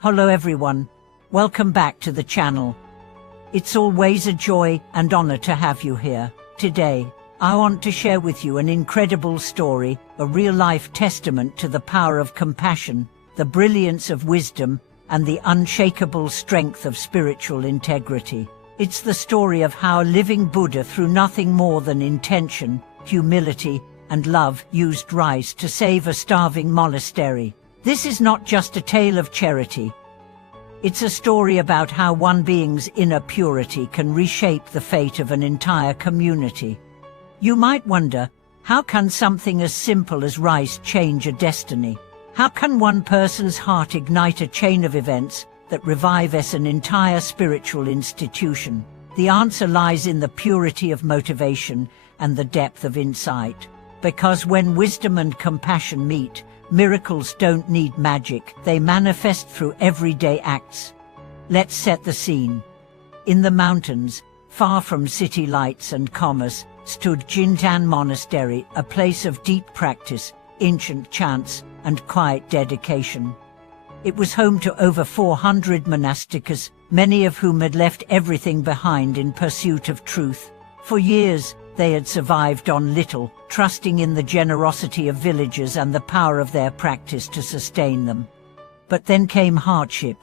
Hello everyone, welcome back to the channel. It's always a joy and honor to have you here. Today, I want to share with you an incredible story, a real-life testament to the power of compassion, the brilliance of wisdom, and the unshakable strength of spiritual integrity. It's the story of how a living Buddha, through nothing more than intention, humility, and love, used rice to save a starving monastery. This is not just a tale of charity. It's a story about how one being's inner purity can reshape the fate of an entire community. You might wonder, how can something as simple as rice change a destiny? How can one person's heart ignite a chain of events that revive an entire spiritual institution? The answer lies in the purity of motivation and the depth of insight. Because when wisdom and compassion meet, miracles don't need magic, they manifest through everyday acts. Let's set the scene. In the mountains, far from city lights and commerce, stood Jinshan Monastery, a place of deep practice, ancient chants, and quiet dedication. It was home to over 400 monastics, many of whom had left everything behind in pursuit of truth. For years, they had survived on little, trusting in the generosity of villagers and the power of their practice to sustain them. But then came hardship.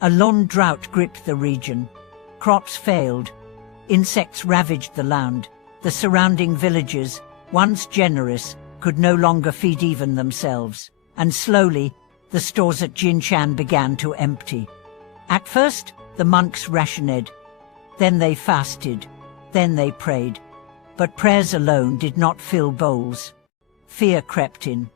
A long drought gripped the region. Crops failed. Insects ravaged the land. The surrounding villages, once generous, could no longer feed even themselves. And slowly, the stores at Jinshan began to empty. At first, the monks rationed. Then they fasted. Then they prayed. But prayers alone did not fill bowls. Fear crept in.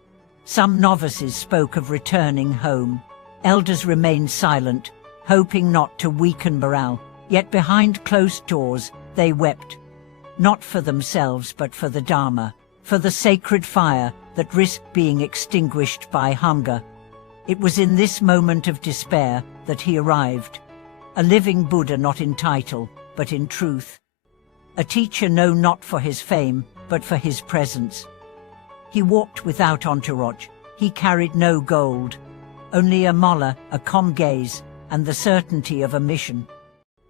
Some novices spoke of returning home. Elders remained silent, hoping not to weaken morale. Yet behind closed doors, they wept. Not for themselves but for the Dharma, for the sacred fire that risked being extinguished by hunger. It was in this moment of despair that he arrived. A living Buddha, not in title, but in truth. A teacher known not for his fame, but for his presence. He walked without entourage. He carried no gold. Only a mola, a calm gaze, and the certainty of a mission.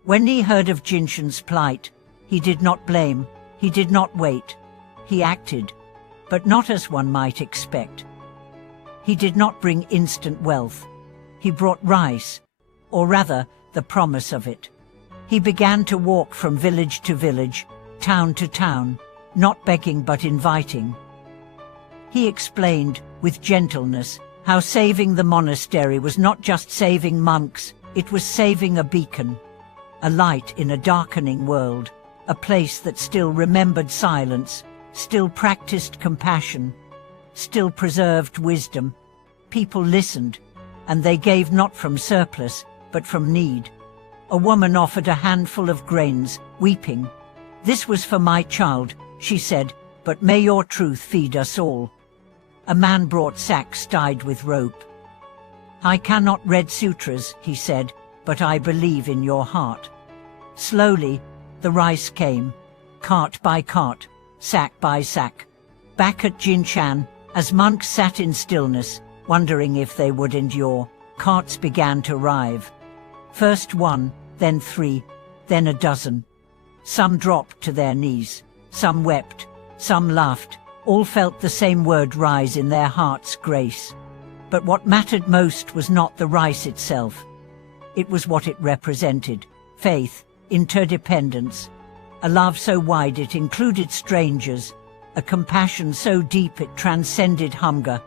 When he heard of Jinshan's plight, he did not blame, he did not wait. He acted, but not as one might expect. He did not bring instant wealth. He brought rice, or rather, the promise of it. He began to walk from village to village, town to town, not begging but inviting. He explained, with gentleness, how saving the monastery was not just saving monks, it was saving a beacon, a light in a darkening world, a place that still remembered silence, still practiced compassion, still preserved wisdom. People listened, and they gave not from surplus, but from need. A woman offered a handful of grains, weeping. "This was for my child," she said, "but may your truth feed us all." A man brought sacks tied with rope. "I cannot read sutras," he said, "but I believe in your heart." Slowly, the rice came, cart by cart, sack by sack. Back at Jinshan, as monks sat in stillness, wondering if they would endure, carts began to arrive. First one, then 3, then a dozen. Some dropped to their knees, some wept, some laughed, all felt the same word rise in their hearts: grace. But what mattered most was not the rice itself. It was what it represented: faith, interdependence, a love so wide it included strangers, a compassion so deep it transcended hunger.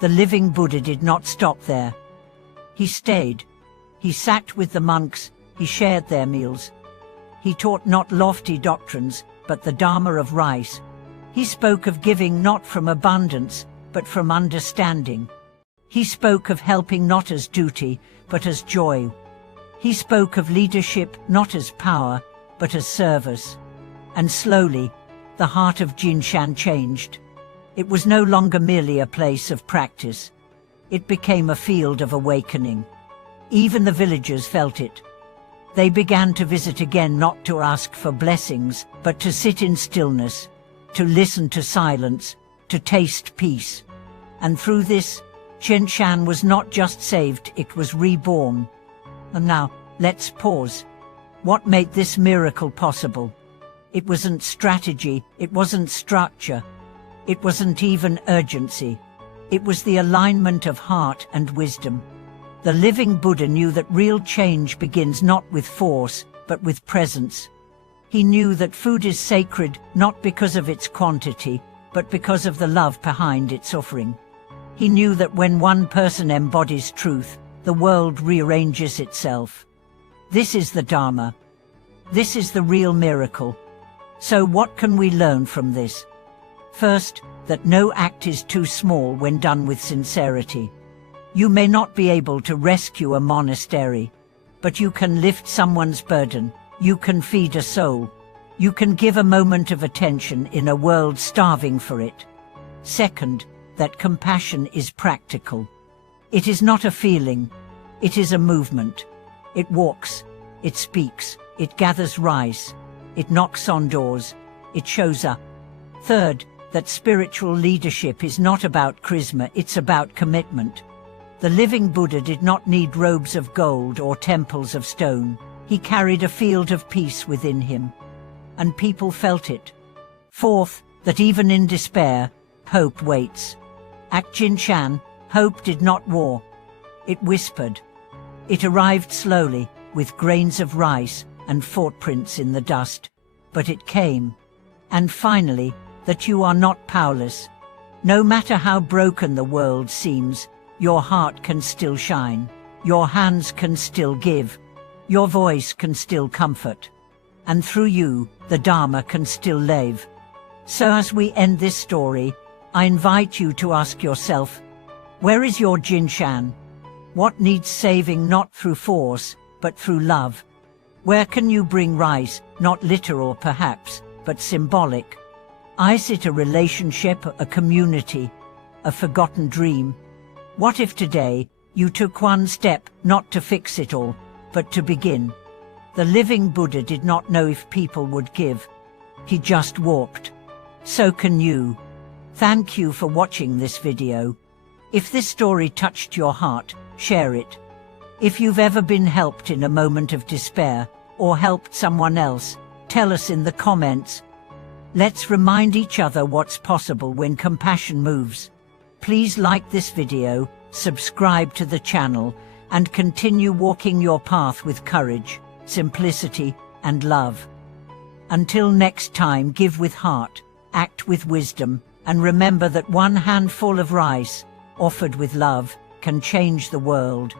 The living Buddha did not stop there. He stayed. He sat with the monks, he shared their meals. He taught not lofty doctrines, but the Dharma of rice. He spoke of giving not from abundance, but from understanding. He spoke of helping not as duty, but as joy. He spoke of leadership not as power, but as service. And slowly, the heart of Jinshan changed. It was no longer merely a place of practice. It became a field of awakening. Even the villagers felt it. They began to visit again, not to ask for blessings, but to sit in stillness, to listen to silence, to taste peace. And through this, Jinshan was not just saved, it was reborn. And now, let's pause. What made this miracle possible? It wasn't strategy, it wasn't structure, it wasn't even urgency. It was the alignment of heart and wisdom. The living Buddha knew that real change begins not with force, but with presence. He knew that food is sacred not because of its quantity, but because of the love behind its offering. He knew that when one person embodies truth, the world rearranges itself. This is the Dharma. This is the real miracle. So what can we learn from this? First, that no act is too small when done with sincerity. You may not be able to rescue a monastery, but you can lift someone's burden, you can feed a soul, you can give a moment of attention in a world starving for it. Second, that compassion is practical. It is not a feeling, it is a movement. It walks, it speaks, it gathers rice, it knocks on doors, it shows up. Third, that spiritual leadership is not about charisma, it's about commitment. The living Buddha did not need robes of gold or temples of stone. He carried a field of peace within him, and people felt it. Fourth, that even in despair, hope waits. At Jinshan, hope did not roar. It whispered. It arrived slowly, with grains of rice and footprints in the dust. But it came. And finally, that you are not powerless. No matter how broken the world seems, your heart can still shine. Your hands can still give. Your voice can still comfort. And through you, the Dharma can still live. So as we end this story, I invite you to ask yourself, where is your Jinshan? What needs saving not through force, but through love? Where can you bring rice, not literal perhaps, but symbolic? Is it a relationship, a community, a forgotten dream? What if today you took one step, not to fix it all, but to begin? The living Buddha did not know if people would give. He just walked. So can you. Thank you for watching this video. If this story touched your heart, share it. If you've ever been helped in a moment of despair, or helped someone else, tell us in the comments. Let's remind each other what's possible when compassion moves. Please like this video, subscribe to the channel, and continue walking your path with courage, simplicity, and love. Until next time, give with heart, act with wisdom, and remember that one handful of rice, offered with love, can change the world.